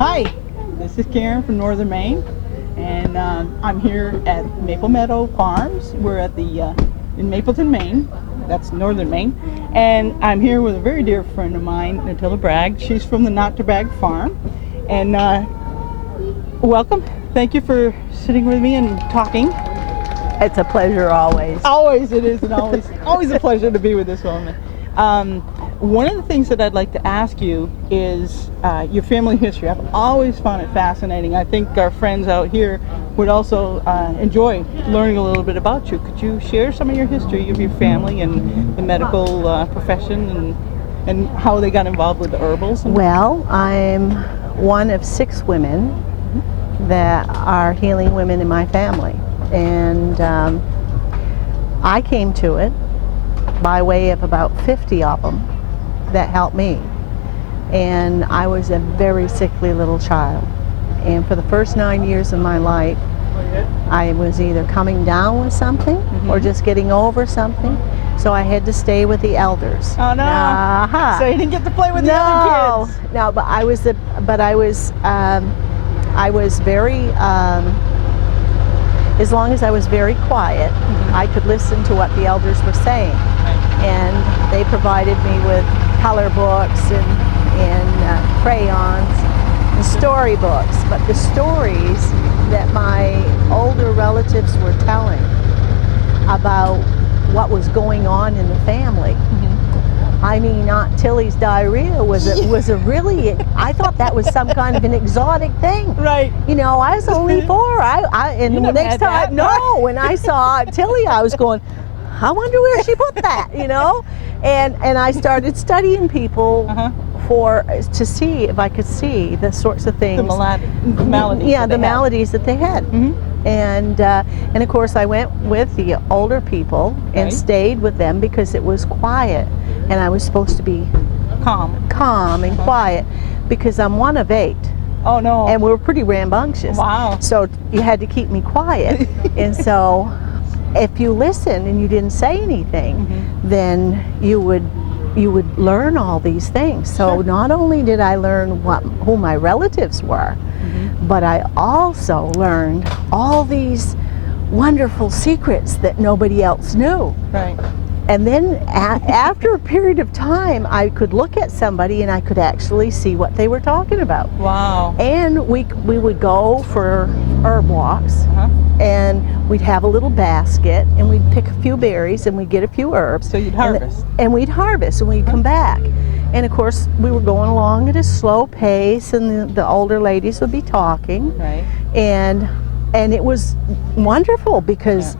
Hi, this is Karen from Northern Maine, and I'm here at Maple Meadow Farms. We're at the in Mapleton, Maine. That's Northern Maine, and I'm here with a very dear friend of mine, Natalia Bragg. She's from the Natalia Bragg farm, and welcome. Thank you for sitting with me and talking. It's a pleasure always. Always it is, and always a pleasure to be with this woman. One of the things that I'd like to ask you is your family history. I've always found it fascinating. I think our friends out here would also enjoy learning a little bit about you. Could you share some of your history of your family and the medical profession and how they got involved with the herbals? Well, I'm one of 6 women that are healing women in my family. And I came to it by way of about 50 of them that helped me. And I was a very sickly little child. And for the first 9 years of my life, I was either coming down with something or just getting over something. So I had to stay with the elders. Oh no! So you didn't get to play with the other kids. No, but I was very. As long as I was very quiet, I could listen to what the elders were saying. And they provided me with color books and crayons and storybooks. But the stories that my older relatives were telling about what was going on in the family, I mean, Aunt Tilly's diarrhea was a really, I thought that was some kind of an exotic thing. Right. You know, I was only 4. And the next time, when I saw Aunt Tilly, I was going, I wonder where she put that, you know? And I started studying people to see if I could see the sorts of things. The maladies. Yeah, the maladies that they had. And of course I went with the older people and stayed with them because it was quiet. And I was supposed to be calm and quiet because I'm one of 8. Oh no. And we were pretty rambunctious. Wow. So you had to keep me quiet. And so if you listened and you didn't say anything, then you would learn all these things. So not only did I learn who my relatives were, but I also learned all these wonderful secrets that nobody else knew. Right. And then after a period of time, I could look at somebody and I could actually see what they were talking about. Wow. And we would go for herb walks, and we'd have a little basket, and we'd pick a few berries, and we'd get a few herbs. So you'd harvest. And we'd harvest, and we'd come back. And of course, we were going along at a slow pace, and the older ladies would be talking. Right. And it was wonderful because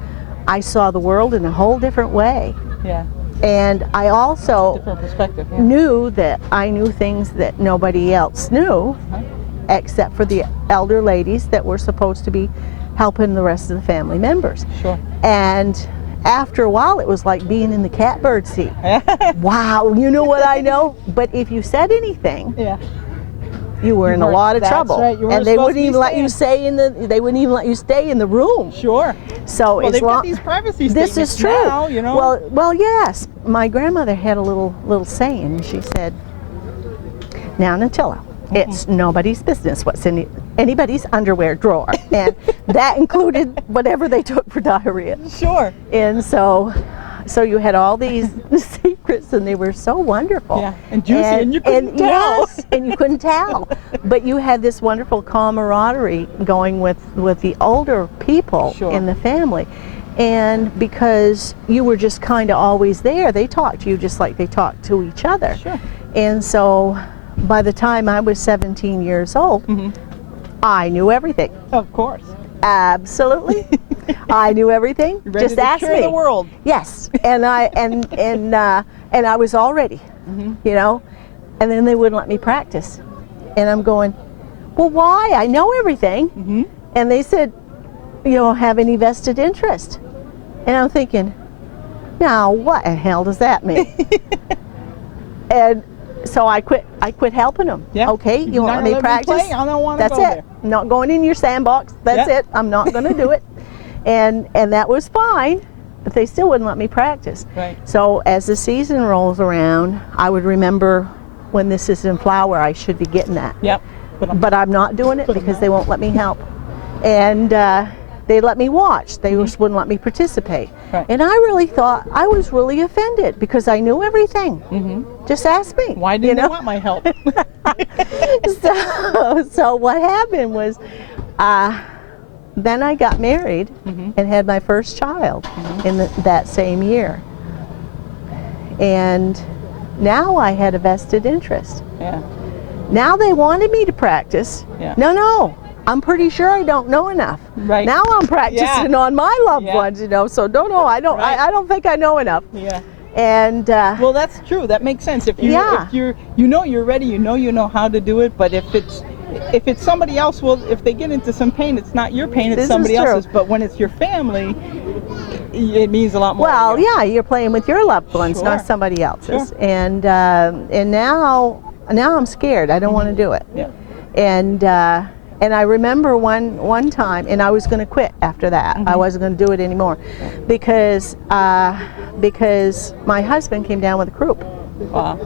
I saw the world in a whole different way. Yeah. And I also Different perspective. knew that I knew things that nobody else knew, except for the elder ladies that were supposed to be helping the rest of the family members. Sure. And after a while, it was like being in the catbird seat. Wow, you know what I know? But if you said anything, you were in a lot of trouble. Right. And they wouldn't even let you stay they wouldn't even let you stay in the room. Sure. So well, they've got these privacy statements. This is true. Now, you know. Well, yes. My grandmother had a little saying. She said, "Now, Natalia, it's nobody's business what's in anybody's underwear drawer," and that included whatever they took for diarrhea. Sure. And so you had all these secrets, and they were so wonderful. Yeah, and juicy, and you couldn't tell. Yes, and you couldn't tell. But you had this wonderful camaraderie going with the older people in the family. And because you were just kind of always there, they talked to you just like they talked to each other. Sure. And so by the time I was 17 years old, I knew everything. Of course. Absolutely. I knew everything. Ready just to ask cure me. The world. Yes. And I was all ready. You know. And then they wouldn't let me practice. And I'm going, well, why? I know everything. And they said, you don't have any vested interest. And I'm thinking, now what the hell does that mean? And so I quit helping them. Yeah. Okay, you want me to practice? I don't want to That's go it. there. I'm not going in your sandbox. That's it. I'm not going to do it. And that was fine, but they still wouldn't let me practice. Right. So as the season rolls around, I would remember when this is in flower, I should be getting that. Yep. but I'm not doing it because they won't let me help. And they let me watch. They just wouldn't let me participate. Right. And I really thought, I was really offended because I knew everything. Just ask me. Why didn't they want my help? So what happened was, then I got married and had my first child in that same year. And now I had a vested interest. Yeah. Now they wanted me to practice. Yeah. No, I'm pretty sure I don't know enough. Right. Now I'm practicing on my loved Yeah. ones, so I don't think I know enough. Yeah. And well, that's true. That makes sense. If you're you're ready, you know how to do it. But if it's somebody else, well, if they get into some pain, it's not your pain, it's somebody else's. But when it's your family, it means a lot more. Well, yeah, you're playing with your loved ones, not somebody else's. Sure. And now I'm scared. I don't want to do it. Yeah. And I remember one time, and I was going to quit after that. I wasn't going to do it anymore, because my husband came down with a croup. Wow.